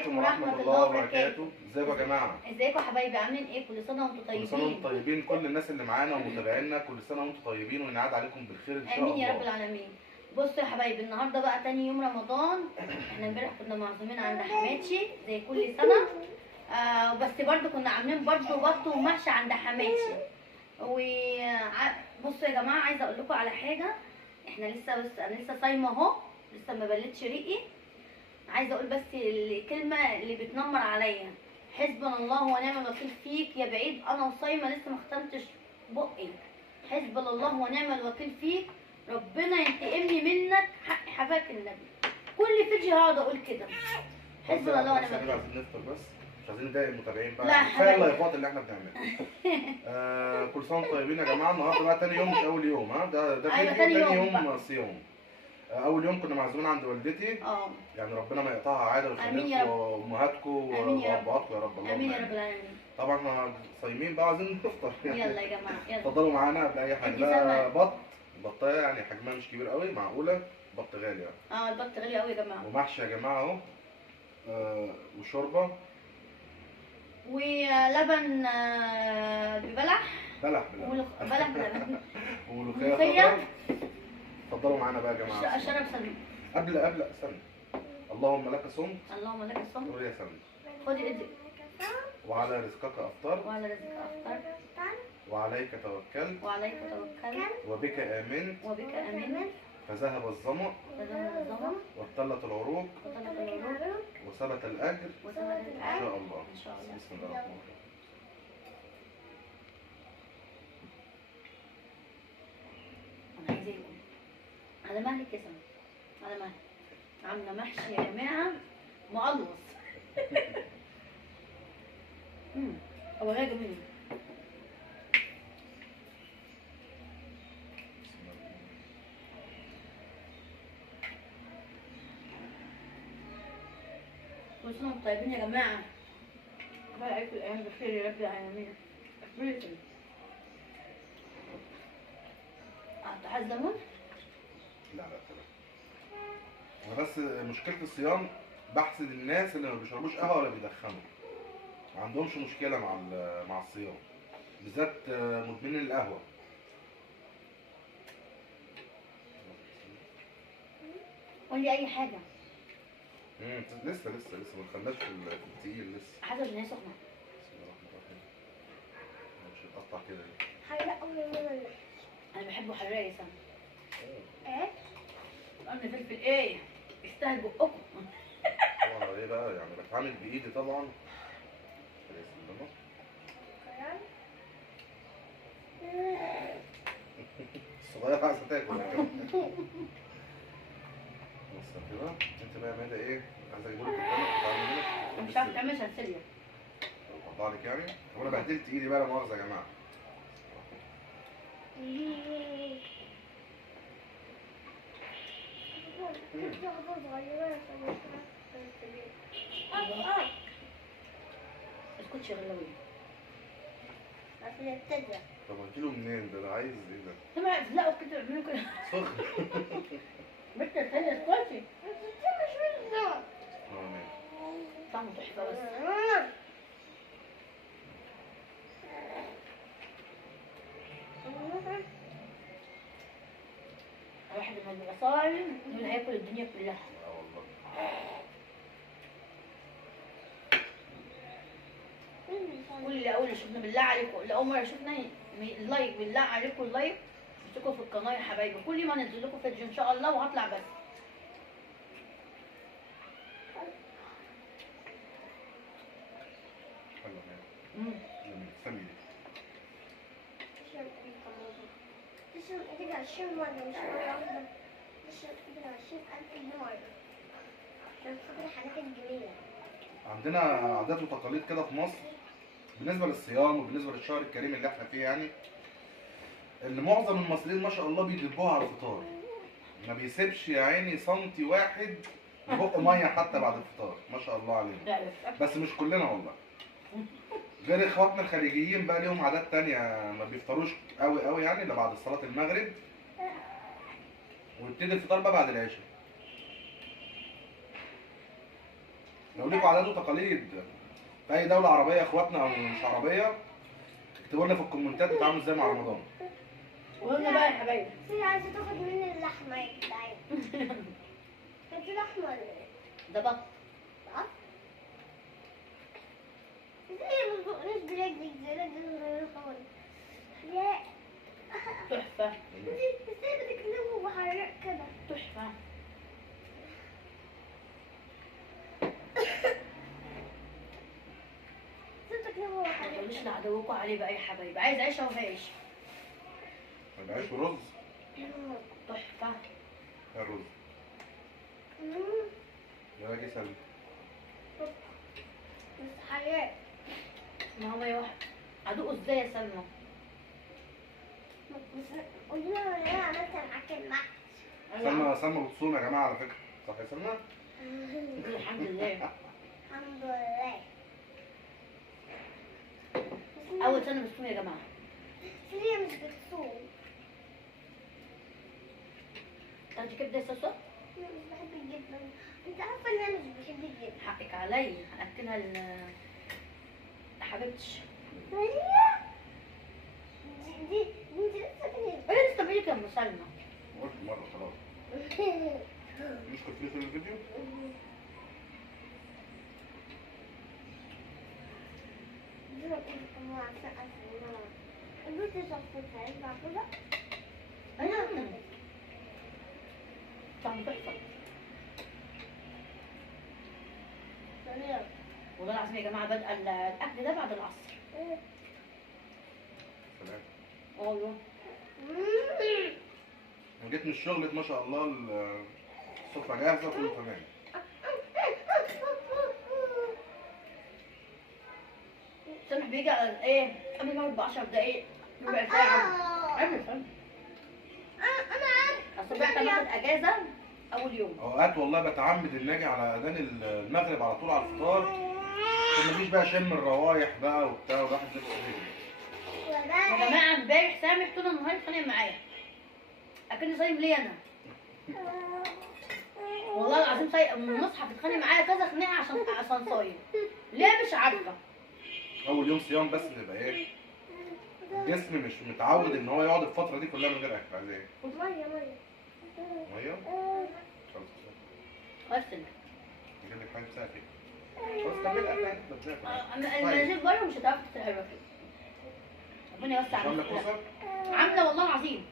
عليكم ورحمة الله وبركاته. ازيكم يا جماعة؟ ازيكم يا حبايبي، عاملين ايه؟ كل سنة وانتم طيبين. كل سنة وانتم طيبين، كل الناس اللي معانا ومتابعينا كل سنة وانتم طيبين وينعاد عليكم بالخير ان شاء الله. امين يا رب العالمين. بصوا يا حبايبي، النهارده بقى تاني يوم رمضان. احنا امبارح كنا معزومين عند حماتشي زي كل سنة. بس برضو كنا عاملين برضو بط ومحشي عند حماتشي. بصوا يا جماعة، عايزة اقول لكم على حاجة. احنا انا لسه صايمة اهو، لسه ما بلتش ريقي. عايزه اقول بس الكلمه اللي بتنمر عليا: حسبنا الله ونعم الوكيل فيك يا بعيد. انا وصايمه لسه ما ختمتش بقي. حسبنا الله ونعم الوكيل فيك، ربنا ينتقم لي منك حق حباك النبي. كل فيديو هقعد اقول كده: حسبنا الله ونعم الوكيل. عايزين نفطر بس، مش عايزين نضايق المتابعين بقى. لا كفايه اللايفات اللي احنا بنعملها. كل سنه وانتم طيبين يا جماعه. النهارده بقى تاني يوم مش اول يوم، ده أيوة تاني يوم يوم صيام. اول يوم كنا معزومين عند والدتي. يعني ربنا ما يقطعها عاده ويخليكم امهاتكم وابهاتكم يا رب. اللهم امين يا رب العالمين. طبعا احنا صايمين بقى عايزين نفطر. يلا يا جماعه يلا اتفضلوا معانا باي حاجه. ده بطايه يعني حجمها مش كبير قوي، معقوله. بط غالي يعني. البط غالي قوي يا جماعه. ومحشي يا جماعه اهو. وشوربه ولبن ببلح. بلح بلبن وملوخيه. اتفضلوا معانا بقى يا جماعه. اشرب سم. قبل سم. اللهم لك صمت. اللهم لك الصمت. قول يا سم. خدي ايدي. وعلى رزقك افطر. وعلى رزقك افطر. وعليك توكلت. وعليك توكلت. وبك امنت. وبك امنت. فذهب الظمأ. وابتلت العروق. وثبت الاجر. ان شاء الله. بسم الله الرحمن الرحيم. انا عايزه اقول على مهلك يا سما، على مهلك عامله محشي يا جماعه مقلوص. هو غير جميل. كل سنه وانتم طيبين يا جماعه. بقى عليكم الايام بخير يا رب العالمين. افريقيا عايز ليمون؟ لا انا بس مشكله الصيام بحسد الناس اللي ما بيشربوش قهوه ولا بيدخنوا. ما عندهمش مشكله مع الصيام، بالذات مدمنين القهوه. قول لي اي حاجه. لسه ما دخلناش في التقيل لسه. حسب ان هي سخنه. بسم الله الرحمن الرحيم. مش هتقطع كده ايه؟ حرق قوي. انا بحبه حراق يا سما. ايه؟ قلنا فلفل ايه؟ يستاهل بقكم. طبعا ايه بقى يعني بتعامل بايدي طبعا. الصغيرة عايزة تاكل يا جماعة. بص كده انت بقى مادة ايه؟ عايزة اجيبهولك قدامك. مش عارفة تعملها سنسيليا. اقطع لك يعني؟ طب انا بهدلت ايدي بقى لا مؤاخذة يا جماعة. اسكتش يا غلاوي. طب هجيله منين ده؟ عايز ايه ده؟ سمع لا كده اعملوا كده. سخن. بنت الثانية اسكتي. ماشي. طعمه تحفة بس. الواحد لما بيبقى صايم يقول هياكل الدنيا كلها. والله. كل اول شفنا بالله عليكم، لاول مره شفنا اللايك، بالله عليكم اللايك. اشتركوا في القناه يا حبايبي، كل ما انزل لكم فيديو ان شاء الله وهطلع بس. عندنا عادات وتقاليد كده في مصر بالنسبه للصيام وبالنسبه للشهر الكريم اللي احنا فيه، يعني اللي معظم المصريين ما شاء الله بيدبوها على الفطار. ما بيسيبش يا عيني سنتي واحد بق ميه حتى بعد الفطار، ما شاء الله علينا. بس مش كلنا والله. غير اخواتنا الخليجيين بقى ليهم عادات تانية، ما بيفطروش قوي يعني الا بعد صلاة المغرب، ويبتدي الفطار بقى بعد العشاء. لو ليكوا عادات وتقاليد في اي دوله عربيه اخواتنا او مش عربيه، اكتبوا لنا في الكومنتات بتتعاملوا ازاي مع رمضان. وقلنا بقى يا حبايبي سيدي عايزة تاخد مني اللحمة يا جدعان. كانت لحمة ولا ايه؟ ده بط. صح؟ ازاي ما تبقناش برجلك زي رجل صغيرة خالص؟ لا. تحفة ازاي بتكلموا بحرق كده؟ تحفة. ازاي بتكلموا ما بحرق تقولوش كده؟ لعدوكوا عليه بقى يا حبايبي، عايز عيش اهو عيش. العيش ورز. تحفة. الرز. يا جه سلمى. بس حرق. ما هو يا واحد عدوكوا ازاي يا سلمى؟ بس قولي لنا انا عملت معاك المحشي. سلمى بتصوم يا جماعه على فكره، صح يا سلمى؟ الحمد لله. الحمد لله. اول سنة بتصوم يا جماعة. هي مش بتصوم. تاخدي كبدة يا سوسو؟ انا مش بحب الجبنة. انت عارفة ان انا مش بحب الجبنة. حقك عليا هاكلها حبيبتي. هي دي انت لسه بنت. ايه لسه بيك يا ام سلمى؟ قلت مره خلاص. مش كنت في الفيديو؟ طعم تحفة. والله العظيم يا جماعة بدأ الأكل ده بعد العصر. سلام. والله. أنا جيت من الشغل ما شاء الله السفرة جاهزة كله تمام. سامح بيجي على ايه؟ قبل ما ب 10 دقايق ربع ساعة. عمل فن. انا عارف. أصل بقى ناخد أجازة أول يوم. أوقات والله بتعمد إن أجي على أذان المغرب على طول على الفطار، مفيش بقى شم الروايح بقى وبتاع وراحت نفس يا جماعة امبارح سامح طول النهار اتخانق معايا. أكني صايم ليه أنا؟ والله العظيم صايم من المصحف اتخانق معايا كذا خناقة عشان صايم. ليه مش عارفة. أول يوم صيام بس تبقى إيه؟ الجسم مش متعود إن هو يقعد الفترة دي كلها من غير أكل، عايز إيه؟ مية مية. مية؟ خلاص خلاص سامح. نجيب لك حاجة ساقعة. خلاص كمل أكلك. المناجيل بره مش هتعرف تتحرك. ربنا يوسع عاملة عليك. كوسة؟ عاملة والله العظيم.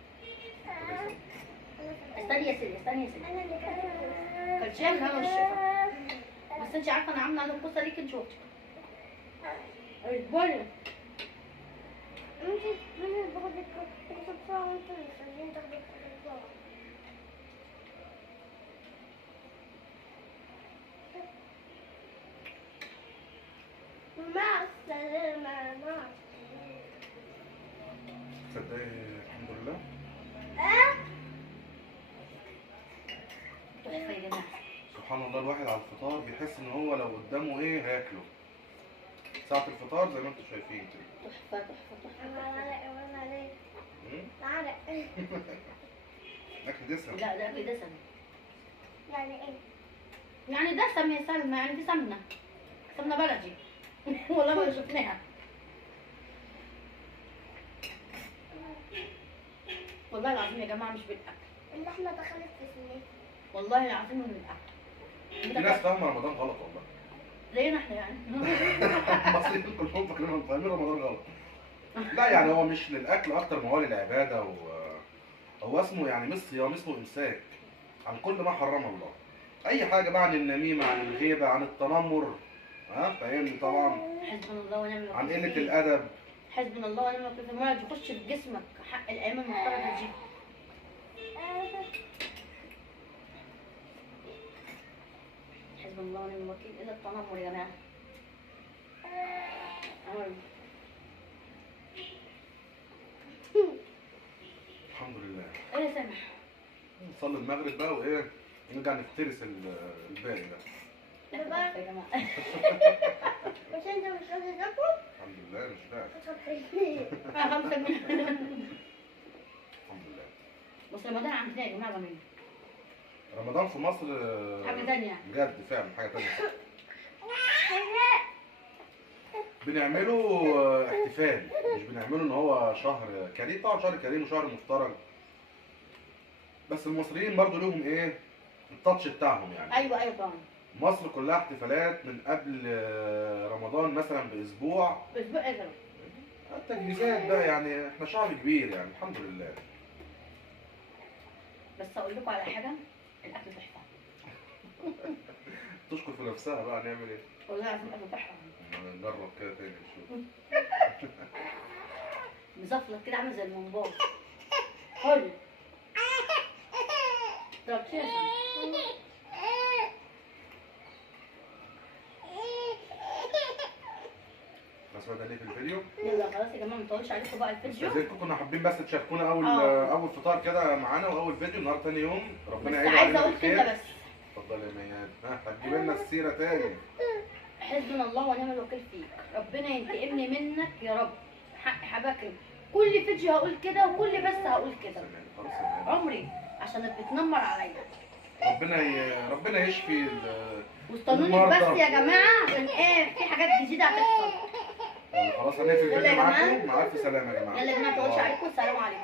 استني يا سيدي استني يا سيدي. انا اللي كنت. كلتيها من هنا والشفا. بس انت عارفة أنا عاملة الكوسة ليك انت واختك. اصبري. انت من اللي باخد الكوسة بسرعة وانتوا اللي خارجين تاخدوا الكوسة بسرعة. مع السلامة مع السلامة. تصدقي الحمد لله. تحفة يا جماعة. سبحان الله الواحد على الفطار بيحس ان هو لو قدامه ايه هياكله. ساعة الفطار زي ما انتم شايفين كده. تحفة تحفة انا تحفة. علق وانا عليك. مم؟ علق. اكل دسم. لا ده أكل دسم. يعني ايه؟ يعني دسم يا سلمى يعني في سمنة. سمنة بلدي. والله ما شفناها. والله العظيم يا جماعة مش بالأكل. اللحمة دخلت في سنين. والله العظيم من الأكل. في ناس فاهمة رمضان غلط والله. زينا احنا يعني. المصريين كلهم فاكرين فاهمين رمضان غلط. لا يعني هو مش للاكل اكتر ما هو للعباده هو اسمه يعني مش صيام، اسمه امساك عن كل ما حرم الله. اي حاجه بقى عن النميمه، عن الغيبه، عن التنمر، ها فاهمني طبعا، حسبنا الله ونعم الوكيل. عن قله فيه. الادب. حسبنا الله ونعم الوكيل في المرض يخش في جسمك حق الايام المفترضه دي. حسبنا الله ونعم الوكيل الا التنمر يا جماعه. الحمد لله. ايه يا سامح؟ نصلي المغرب بقى وايه نرجع نفترس الباقي ده. لا تحفة يا جماعه. مش انت مش راضي تاكل؟ الحمد لله مش بقى. خمسة من الحمد لله. بس رمضان عندنا يا جماعه جميل. رمضان في مصر حاجه ثانيه. بجد فعلا حاجه ثانيه. بنعمله احتفال، مش بنعمله ان هو شهر كريم. طبعا شهر كريم وشهر مفترج، بس المصريين برضو لهم ايه التاتش بتاعهم يعني. ايوه ايوه طبعا. مصر كلها احتفالات من قبل رمضان مثلا باسبوع. اسبوع ايه ده؟ التجهيزات بقى يعني، احنا شعب كبير يعني الحمد لله. بس اقول لكم على حاجه، الاكل تحفه. تشكر في نفسها بقى، نعمل ايه؟ والله العظيم الاكل تحفه. نجرب كده تاني نشوف. مزفلط كده عامل زي الممبار. حلو. طب شيء بس ده ليه في الفيديو؟ يلا خلاص يا جماعه، ما نطولش عليكم بقى الفيديو. استاذنكم، كنا حابين بس تشاركونا اول فطار كده معانا واول فيديو. النهارده تاني يوم، بس ربنا يعيد عايزه علينا اقول بالخير. كلمه بس. اتفضلي يا مياد. ها هتجيب لنا السيره تاني. حسبنا الله ونعم الوكيل فيك، ربنا ينتقمني منك يا رب. حق حباكم، كل فيديو هقول كده وكل بس هقول كده خلاص يا مياد. عمري، عشان بتنمر عليا. ربنا يشفي واستنوني المرضى. بس يا جماعه، عشان ايه في حاجات جديده هتحصل. خلاص هنقفل يلا يا الفيديو جماعة. معاكم. مع الف سلامه يا جماعه. يلا يا جماعه، ما تقولش عليكم. السلام عليكم.